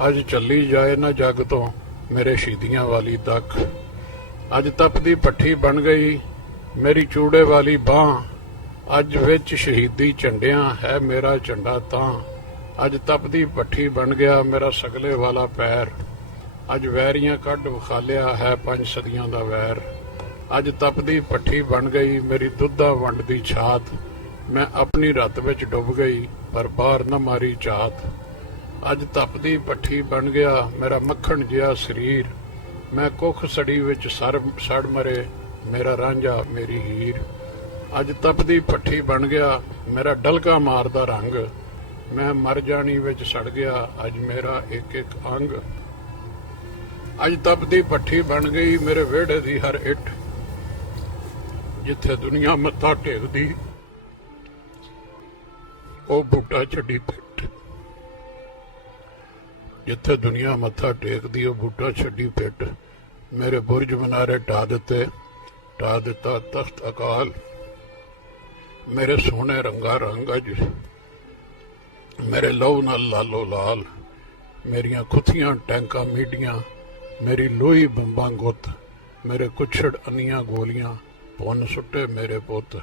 ਅੱਜ ਚੱਲੀ ਜਾਏ ਨਾ ਜੱਗ ਤੋਂ ਮੇਰੇ ਸ਼ਹੀਦੀਆਂ ਵਾਲੀ ਦੱਖ, ਅੱਜ ਤਪਦੀ ਭੱਠੀ ਬਣ ਗਈ ਮੇਰੀ ਚੂੜੇ ਵਾਲੀ ਬਾਂਹ, ਅੱਜ ਵਿੱਚ ਸ਼ਹੀਦੀ ਝੰਡਿਆਂ ਹੈ ਮੇਰਾ ਝੰਡਾ ਤਾਂ, ਅੱਜ ਤਪਦੀ ਭੱਠੀ ਬਣ ਗਿਆ ਮੇਰਾ ਸਗਲੇ ਵਾਲਾ ਪੈਰ, ਅੱਜ ਵੈਰੀਆਂ ਕੱਢ ਵਿਖਾਲਿਆ ਹੈ 5 ਸਦੀਆਂ ਦਾ ਵੈਰ, ਅੱਜ ਤਪਦੀ ਭੱਠੀ ਬਣ ਗਈ ਮੇਰੀ ਦੁੱਧਾ ਵੰਡ ਦੀ ਛਾਤ, ਮੈਂ ਆਪਣੀ ਰੱਤ ਵਿੱਚ ਡੁੱਬ ਗਈ ਪਰ ਬਾਹਰ ਨਾ ਮਾਰੀ ਝਾਤ, ਅੱਜ ਤਪਦੀ ਭੱਠੀ ਬਣ ਗਿਆ ਮੇਰਾ ਮੱਖਣ ਜਿਹਾ ਸਰੀਰ, ਮੈਂ ਕੁੱਖ ਸੜੀ ਵਿੱਚ ਸੜ ਮਰੇ ਮੇਰਾ ਰਾਂਝਾ ਮੇਰੀ ਹੀਰ, ਅੱਜ ਤਪਦੀ ਭੱਠੀ ਬਣ ਗਿਆ ਮੇਰਾ ਡਲਕਾ ਮਾਰਦਾ ਰੰਗ, ਮੈਂ ਮਰ ਜਾਣੀ ਵਿੱਚ ਸੜ ਗਿਆ ਅੱਜ ਮੇਰਾ ਇੱਕ ਇੱਕ ਅੰਗ, ਅੱਜ ਤਪਦੀ ਭੱਠੀ ਬਣ ਗਈ ਮੇਰੇ ਵਿਹੜੇ ਦੀ ਹਰ ਇੱਟ, ਜਿੱਥੇ ਦੁਨੀਆ ਮੱਥਾ ਟੇਕਦੀ ਉਹ ਬੂਟਾ ਛੱਡੀ ਪਿੱਟ, ਜਿੱਥੇ ਦੁਨੀਆ ਮੱਥਾ ਟੇਕਦੀ ਉਹ ਬੂਟਾ ਛੱਡੀ ਪਿੱਟ, ਮੇਰੇ ਬੁਰਜ ਮਨਾਰੇ ਢਾ ਦਿੱਤਾ ਤਖਤ ਅਕਾਲ, ਮੇਰੇ ਸੋਹਣੇ ਰੰਗਾ ਰੰਗ ਅੱਜ ਮੇਰੇ ਲਹੂ ਨਾਲ ਲਾਲੋ ਲਾਲ, ਮੇਰੀਆਂ ਖੁੱਥੀਆਂ ਟੈਂਕਾਂ ਮੀਡੀਆਂ ਮੇਰੀ ਲੋਹੀ ਬੰਬਾਂ ਗੁੱਤ, ਮੇਰੇ ਕੁੱਛੜ ਅੰਨੀਆਂ ਗੋਲੀਆਂ ਪੁੰਨ ਸੁੱਟੇ ਮੇਰੇ ਪੁੱਤ,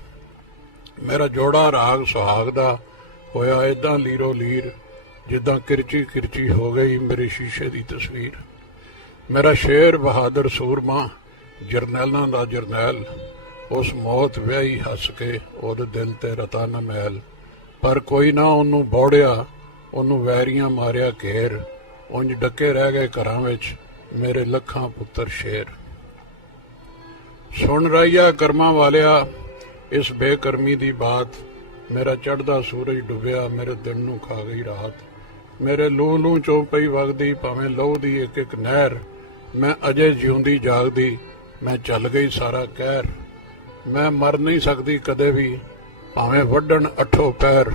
ਮੇਰਾ ਜੋੜਾ ਰਾਗ ਸੁਹਾਗ ਦਾ ਹੋਇਆ ਏਦਾਂ ਲੀਰੋ ਲੀਰ, ਜਿੱਦਾਂ ਕਿਰਚੀ ਹੋ ਗਈ ਮੇਰੀ ਸ਼ੀਸ਼ੇ ਦੀ ਤਸਵੀਰ, ਮੇਰਾ ਸ਼ੇਰ ਬਹਾਦਰ ਸੂਰਮਾ ਜਰਨੈਲਾਂ ਦਾ ਜਰਨੈਲ, ਉਸ ਮੌਤ ਵਿਆਹੀ ਹੱਸ ਕੇ ਉਹਦੇ ਦਿਲ ਤੇ ਰਤਾ ਨਾ ਮੈਲ, ਪਰ ਕੋਈ ਨਾ ਉਹਨੂੰ ਬੋੜਿਆ, ਉਹਨੂੰ ਵੈਰੀਆਂ ਮਾਰਿਆ ਘੇਰ, ਉਂਝ ਡੱਕੇ ਰਹਿ ਗਏ ਘਰਾਂ ਵਿੱਚ ਮੇਰੇ ਲੱਖਾਂ ਪੁੱਤਰ ਸ਼ੇਰ, ਸੁਣ ਰਹੀਆ ਕਰਮਾਂ ਵਾਲਿਆ ਇਸ ਬੇਕਰਮੀ ਦੀ ਬਾਤ, ਮੇਰਾ ਚੜ੍ਹਦਾ ਸੂਰਜ ਡੁੱਬਿਆ ਮੇਰੇ ਦਿਨ ਨੂੰ ਖਾ ਗਈ ਰਾਤ, ਮੇਰੇ ਲੂ ਚੋਂ ਪਈ ਵਗਦੀ ਭਾਵੇਂ ਲਹੂ ਦੀ ਇੱਕ ਇੱਕ ਨਹਿਰ, ਮੈਂ ਅਜੇ ਜਿਉਂਦੀ ਜਾਗਦੀ ਮੈਂ ਚੱਲ ਗਈ ਸਾਰਾ ਕਹਿਰ, ਮੈਂ ਮਰ ਨਹੀਂ ਸਕਦੀ ਕਦੇ ਵੀ ਭਾਵੇਂ ਵੱਢਣ ਅੱਠੋ ਪੈਰ,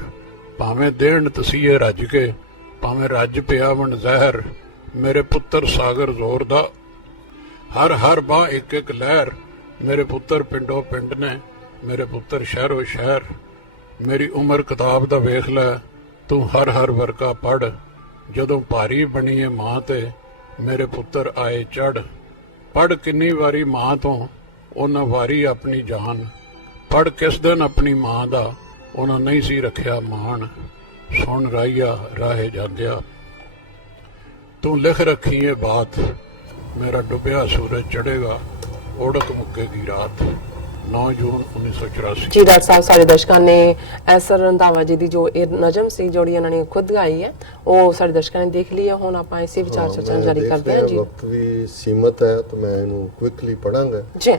ਭਾਵੇਂ ਦੇਣ ਤਸੀਹੇ ਰੱਜ ਕੇ ਭਾਵੇਂ ਰੱਜ ਪਿਆ ਵਣ ਜ਼ਹਿਰ, ਮੇਰੇ ਪੁੱਤਰ ਸਾਗਰ ਜ਼ੋਰ ਦਾ ਹਰ ਹਰ ਬਾਹ ਇੱਕ ਇੱਕ ਲਹਿਰ, ਮੇਰੇ ਪੁੱਤਰ ਪਿੰਡੋ ਪਿੰਡ ਨੇ, ਮੇਰੇ ਪੁੱਤਰ ਸ਼ਹਿਰੋ ਸ਼ਹਿਰ, ਮੇਰੀ ਉਮਰ ਕਿਤਾਬ ਦਾ ਵੇਖ ਲੈ, ਤੂੰ ਹਰ ਹਰ ਵਰਕਾ ਪੜ੍ਹ, ਜਦੋਂ ਭਾਰੀ ਬਣੀਏ ਮਾਂ ਤੇ, ਮੇਰੇ ਪੁੱਤਰ ਆਏ ਚੜ੍ਹ। ਪੜ੍ਹ ਕਿੰਨੀ ਵਾਰੀ ਮਾਂ ਤੋਂ, ਉਹਨਾਂ ਵਾਰੀ ਆਪਣੀ ਜਾਨ, ਪੜ੍ਹ ਕਿਸ ਦਿਨ ਆਪਣੀ ਮਾਂ ਦਾ, ਉਹਨਾਂ ਨਹੀਂ ਸੀ ਰੱਖਿਆ ਮਾਣ। ਸੁਣ ਰਾਈਆ ਰਾਹੇ ਜਾਂਦਿਆ, ਤੂੰ ਲਿਖ ਰੱਖੀ ਏ ਬਾਤ, ਮੇਰਾ ਡੁੱਬਿਆ ਸੂਰਜ ਚੜ੍ਹੇਗਾ, ਉੜਕ ਮੁੱਕੇਗੀ ਰਾਤ। 9 ਜੂਨ 1984। ਜੀ ਡਾਕਟਰ ਸਾਹਿਬ, ਸਾਡੇ ਦਰਸ਼ਕਾਂ ਨੇ ਐਸਰ ਰੰਧਾਵਾ ਜੀ ਦੀ ਜੋ ਇਹ ਨਜ਼ਮ ਸੀ ਜਿਹੜੀ ਇਹਨਾਂ ਨੇ ਖੁਦ ਗਾਈ ਹੈ, ਉਹ ਸਾਡੇ ਦਰਸ਼ਕਾਂ ਨੇ ਦੇਖ ਲਈ ਹੈ। ਹੁਣ ਆਪਾਂ ਇਸੇ ਵਿਚਾਰ ਚਰਚਾ ਜਾਰੀ ਕਰਦੇ ਹਾਂ ਜੀ। ਵਕਤ ਵੀ ਸੀਮਤ ਹੈ ਤਾਂ ਮੈਂ ਇਹਨੂੰ ਕੁਇਕਲੀ ਪੜਾਂਗਾ ਜੀ।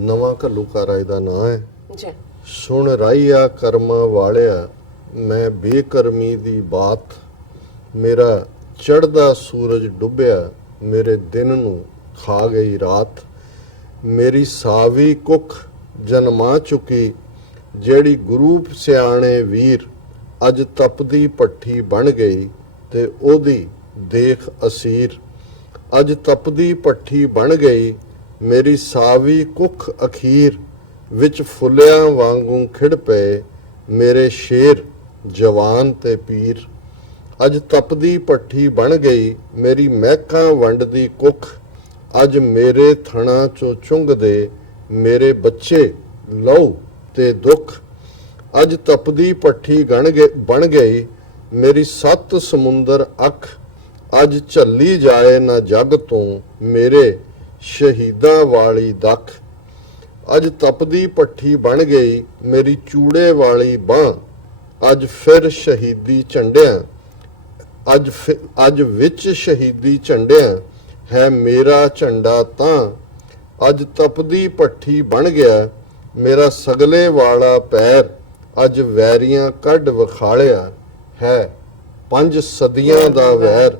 ਨਵਾਂ ਘੱਲੂਘਾਰਾ ਇਹਦਾ ਨਾਂ ਹੈ ਜੀ। ਸੁਣ ਰਾਈਆ ਕਰਮਾਂ ਵਾਲਿਆ, ਮੈਂ ਬੇਕਰਮੀ ਦੀ ਬਾਤ, ਮੇਰਾ ਚੜ੍ਹਦਾ ਸੂਰਜ ਡੁੱਬਿਆ, ਮੇਰੇ ਦਿਨ ਨੂੰ ਖਾ ਗਈ ਰਾਤ। ਮੇਰੀ ਸਾਵੀ ਕੁੱਖ ਜਨਮਾ ਚੁੱਕੀ, ਜਿਹੜੀ ਗੁਰੂ ਸਿਆਣੇ ਵੀਰ, ਅੱਜ ਤਪਦੀ ਭੱਠੀ ਬਣ ਗਈ ਤੇ ਉਹਦੀ ਦੇਖ ਅਸੀਰ। ਅੱਜ ਤਪਦੀ ਭੱਠੀ ਬਣ ਗਈ, ਮੇਰੀ ਸਾਵੀ ਕੁੱਖ ਅਖੀਰ, ਵਿੱਚ ਫੁੱਲਿਆਂ ਵਾਂਗੂ ਖਿੜ ਪਏ, ਮੇਰੇ ਸ਼ੇਰ ਜਵਾਨ ਤੇ ਪੀਰ। ਅੱਜ ਤਪਦੀ ਭੱਠੀ ਬਣ ਗਈ, ਮੇਰੀ ਮਹਿਕਾਂ ਵੰਡਦੀ ਕੁੱਖ, ਅੱਜ ਮੇਰੇ ਥਣਾ ਚੋਂ ਚੁੰਗਦੇ, ਮੇਰੇ ਬੱਚੇ ਲਹੂ ਤੇ ਦੁੱਖ। ਅੱਜ ਤਪਦੀ ਭੱਠੀ ਬਣ ਗਈ, ਮੇਰੀ 7 ਸਮੁੰਦਰ ਅੱਖ, ਅੱਜ ਝੱਲੀ ਜਾਏ ਨਾ ਜੱਗ ਤੋਂ, ਮੇਰੇ ਸ਼ਹੀਦਾਂ ਵਾਲੀ ਦਖ। ਅੱਜ ਤਪਦੀ ਭੱਠੀ ਬਣ ਗਈ, ਮੇਰੀ ਚੂੜੇ ਵਾਲੀ ਬਾਂਹ, ਅੱਜ ਫਿਰ ਸ਼ਹੀਦੀ ਝੰਡਿਆਂ, ਅੱਜ ਵਿੱਚ ਸ਼ਹੀਦੀ ਝੰਡਿਆਂ, ਹੈ ਮੇਰਾ ਝੰਡਾ ਤਾਂ। ਅੱਜ ਤਪਦੀ ਭੱਠੀ ਬਣ ਗਿਆ, ਮੇਰਾ ਸਗਲੇ ਵਾਲਾ ਪੈਰ, ਅੱਜ ਵੈਰੀਆਂ ਕੱਢ ਵਿਖਾਲਿਆ, ਹੈ 5 ਸਦੀਆਂ ਦਾ ਵੈਰ।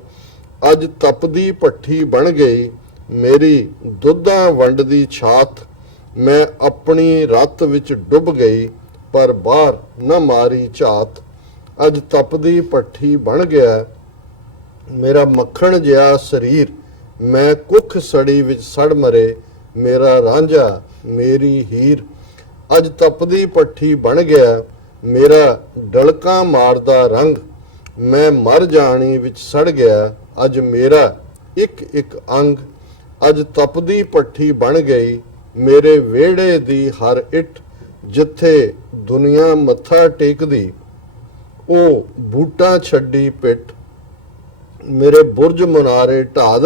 ਅੱਜ ਤਪਦੀ ਭੱਠੀ ਬਣ ਗਈ, ਮੇਰੀ ਦੁੱਧਾਂ ਵੰਡਦੀ ਛਾਤ, ਮੈਂ ਆਪਣੀ ਰੱਤ ਵਿੱਚ ਡੁੱਬ ਗਈ, ਪਰ ਬਾਹਰ ਨਾ ਮਾਰੀ ਝਾਤ। ਅੱਜ ਤਪਦੀ ਭੱਠੀ ਬਣ ਗਿਆ, ਮੇਰਾ ਮੱਖਣ ਜਿਹਾ ਸਰੀਰ, ਮੈਂ ਕੁੱਖ ਸੜੀ ਵਿੱਚ ਸੜ ਮਰੇ, ਮੇਰਾ ਰਾਂਝਾ ਮੇਰੀ ਹੀਰ। ਅੱਜ ਤਪਦੀ ਭੱਠੀ ਬਣ ਗਿਆ, ਮੇਰਾ ਡਲਕਾ ਮਾਰਦਾ ਰੰਗ, ਮੈਂ ਮਰ ਜਾਣੀ ਵਿੱਚ ਸੜ ਗਿਆ, ਅੱਜ ਮੇਰਾ ਇੱਕ ਇੱਕ ਅੰਗ। ਅੱਜ ਤਪਦੀ ਭੱਠੀ ਬਣ ਗਈ, ਮੇਰੇ ਵਿਹੜੇ ਦੀ ਹਰ ਇੱਟ, ਜਿੱਥੇ ਦੁਨੀਆ ਮੱਥਾ ਟੇਕਦੀ, ਉਹ ਬੂਟਾ ਛੱਡੀ ਪਿੱਟ। ਮੇਰੇ ਬੁਰਜ ਮਨਾਰੇ ਢਾ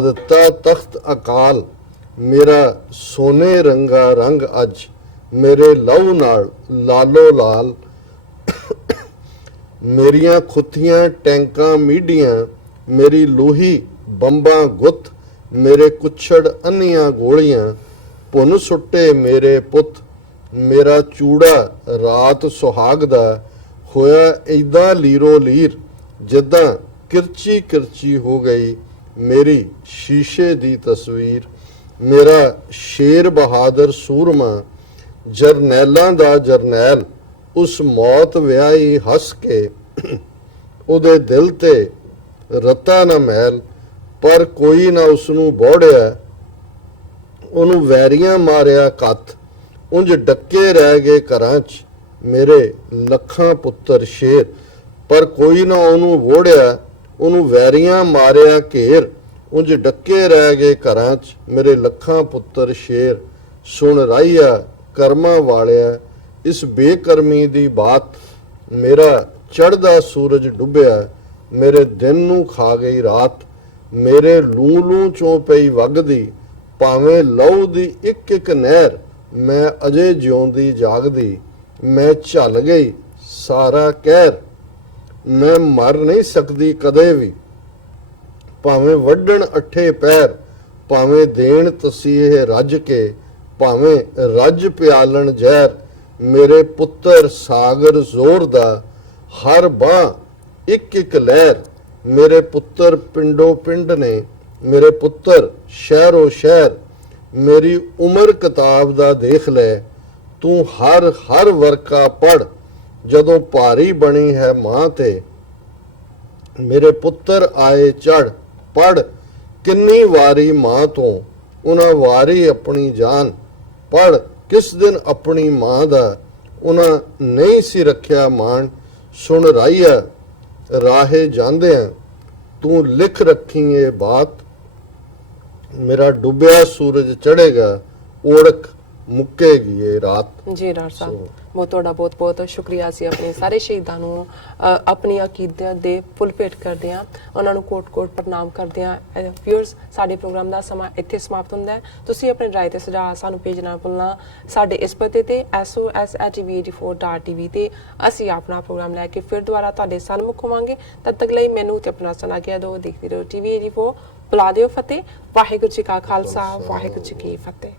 ਦਿੱਤਾ ਤਖਤ ਅਕਾਲ, ਮੇਰਾ ਸੋਨੇ ਰੰਗਾ ਰੰਗ ਅੱਜ, ਮੇਰੇ ਲਹੂ ਨਾਲ ਲਾਲੋ ਲਾਲ। ਮੇਰੀਆਂ ਖੁੱਥੀਆਂ ਟੈਂਕਾਂ ਮੀਡੀਆਂ, ਮੇਰੀ ਲੋਹੀ ਬੰਬਾਂ ਗੁੱਤ, ਮੇਰੇ ਕੁੱਛੜ ਅੰਨੀਆਂ ਗੋਲੀਆਂ, ਭੁੰਨ ਸੁੱਟੇ ਮੇਰੇ ਪੁੱਤ। ਮੇਰਾ ਚੂੜਾ ਰਾਤ ਸੁਹਾਗ ਦਾ, ਹੋਇਆ ਏਦਾਂ ਲੀਰੋ ਲੀਰ, ਜਿੱਦਾਂ ਕਿਰਚੀ ਕਿਰਚੀ ਹੋ ਗਈ, ਮੇਰੀ ਸ਼ੀਸ਼ੇ ਦੀ ਤਸਵੀਰ। ਮੇਰਾ ਸ਼ੇਰ ਬਹਾਦਰ ਸੂਰਮਾ, ਜਰਨੈਲਾਂ ਦਾ ਜਰਨੈਲ, ਉਸ ਮੌਤ ਵਿਆਹੀ ਹੱਸ ਕੇ, ਉਹਦੇ ਦਿਲ ਤੇ ਰਤਾ ਨਾ ਮੈਲ, ਪਰ ਕੋਈ ਨਾ ਉਸਨੂੰ ਬੋੜਿਆ, ਉਹਨੂੰ ਵੈਰੀਆਂ ਮਾਰਿਆ ਕੱਤ, ਉਂਝ ਡੱਕੇ ਰਹਿ ਗਏ ਘਰਾਂ 'ਚ ਮੇਰੇ ਲੱਖਾਂ ਪੁੱਤਰ ਸ਼ੇਰ, ਪਰ ਕੋਈ ਨਾ ਉਹਨੂੰ ਵੋੜਿਆ, ਉਹਨੂੰ ਵੈਰੀਆਂ ਮਾਰਿਆ ਘੇਰ, ਉਂਝ ਡੱਕੇ ਰਹਿ ਗਏ ਘਰਾਂ 'ਚ ਮੇਰੇ ਲੱਖਾਂ ਪੁੱਤਰ ਸ਼ੇਰ। ਸੁਣ ਰਾਈਆ ਕਰਮਾਂ ਵਾਲਿਆ, ਇਸ ਬੇਕਰਮੀ ਦੀ ਬਾਤ, ਮੇਰਾ ਚੜ੍ਹਦਾ ਸੂਰਜ ਡੁੱਬਿਆ, ਮੇਰੇ ਦਿਨ ਨੂੰ ਖਾ ਗਈ ਰਾਤ। ਮੇਰੇ ਲੂ ਲੂ ਚੋਂ ਪਈ ਵਗਦੀ, ਭਾਵੇਂ ਲਹੂ ਦੀ ਇੱਕ ਇੱਕ ਨਹਿਰ, ਮੈਂ ਅਜੇ ਜਿਉਂਦੀ ਜਾਗਦੀ, ਮੈਂ ਝੱਲ ਗਈ ਸਾਰਾ ਕਹਿਰ। ਮੈਂ ਮਰ ਨਹੀਂ ਸਕਦੀ ਕਦੇ ਵੀ, ਭਾਵੇਂ ਵੱਢਣ ਅੱਠੇ ਪੈਰ, ਭਾਵੇਂ ਦੇਣ ਤਸੀਹੇ ਰੱਜ ਕੇ, ਭਾਵੇਂ ਰੱਜ ਪਿਆਲਣ ਜ਼ਹਿਰ। ਮੇਰੇ ਪੁੱਤਰ ਸਾਗਰ ਜ਼ੋਰ ਦਾ, ਹਰ ਬਾਂਹ ਇੱਕ ਇੱਕ ਲਹਿਰ। ਮੇਰੇ ਪੁੱਤਰ ਪਿੰਡੋ ਪਿੰਡ ਨੇ, ਮੇਰੇ ਪੁੱਤਰ ਸ਼ਹਿਰੋ ਸ਼ਹਿਰ। ਮੇਰੀ ਉਮਰ ਕਿਤਾਬ ਦਾ ਦੇਖ ਲੈ, ਤੂੰ ਹਰ ਹਰ ਵਰਕਾ ਪੜ੍ਹ, ਜਦੋਂ ਭਾਰੀ ਬਣੀ ਹੈ ਮਾਂ ਤੇ, ਮੇਰੇ ਪੁੱਤਰ ਆਏ ਚੜ੍ਹ। ਪੜ੍ਹ ਕਿੰਨੀ ਵਾਰੀ ਮਾਂ ਤੋਂ ਉਹਨਾਂ ਵਾਰੀ ਆਪਣੀ ਜਾਨ, ਪੜ ਕਿਸ ਦਿਨ ਆਪਣੀ ਮਾਂ ਦਾ ਉਹਨਾਂ ਨਹੀਂ ਸੀ ਰੱਖਿਆ ਮਾਣ। ਸੁਣ ਰਾਈਆ ਰਾਹੇ ਜਾਂਦਿਆਂ ਤੂੰ ਲਿਖ ਰੱਖੀ ਇਹ ਬਾਤ, ਮੇਰਾ ਡੁੱਬਿਆ ਸੂਰਜ ਚੜ੍ਹੇਗਾ ਓੜਕ ਮੁੱਕੇਗੀ ਇਹ ਰਾਤ। ਜੀ ਡਾਕਟਰ ਸਾਹਿਬ, ਬਹੁਤ ਤੁਹਾਡਾ ਬਹੁਤ ਬਹੁਤ ਸ਼ੁਕਰੀਆ। ਅਸੀਂ ਆਪਣੇ ਸਾਰੇ ਸ਼ਹੀਦਾਂ ਨੂੰ ਆਪਣੀ ਅਕੀਦਤ ਦੇ ਫੁੱਲ ਭੇਟ ਕਰਦੇ ਹਾਂ, ਉਹਨਾਂ ਨੂੰ ਕੋਟ-ਕੋਟ ਪ੍ਰਣਾਮ ਕਰਦੇ ਹਾਂ। ਵਿਊਅਰਸ, ਸਾਡੇ ਪ੍ਰੋਗਰਾਮ ਦਾ ਸਮਾਂ ਇੱਥੇ ਸਮਾਪਤ ਹੁੰਦਾ ਹੈ। ਤੁਸੀਂ ਆਪਣੀ ਰਾਏ ਤੇ ਸੁਝਾਅ ਸਾਨੂੰ ਭੇਜਣਾ ਨਾ ਭੁੱਲਣਾ। ਸਾਡੇ ਇਸ ਪਤੇ ਤੇ sos@tv84.tv ਤੇ ਅਸੀਂ ਆਪਣਾ ਪ੍ਰੋਗਰਾਮ ਲੈ ਕੇ ਫਿਰ ਦੁਬਾਰਾ ਤੁਹਾਡੇ ਸਨਮੁਖ ਹੋਵਾਂਗੇ। ਤਦ ਤੱਕ ਲਈ ਮੈਨੂੰ ਤੇ ਆਪਣਾ ਸੁਣਾ ਕੇ ਦਿਓ। ਦੇਖਦੇ ਰਹੋ TV84। ਬੁਲਾ ਦਿਓ ਫਤਿਹ। ਵਾਹਿਗੁਰੂ ਜੀ ਕਾ ਖਾਲਸਾ, ਵਾਹਿਗੁਰੂ ਜੀ ਕੀ ਫਤਿਹ।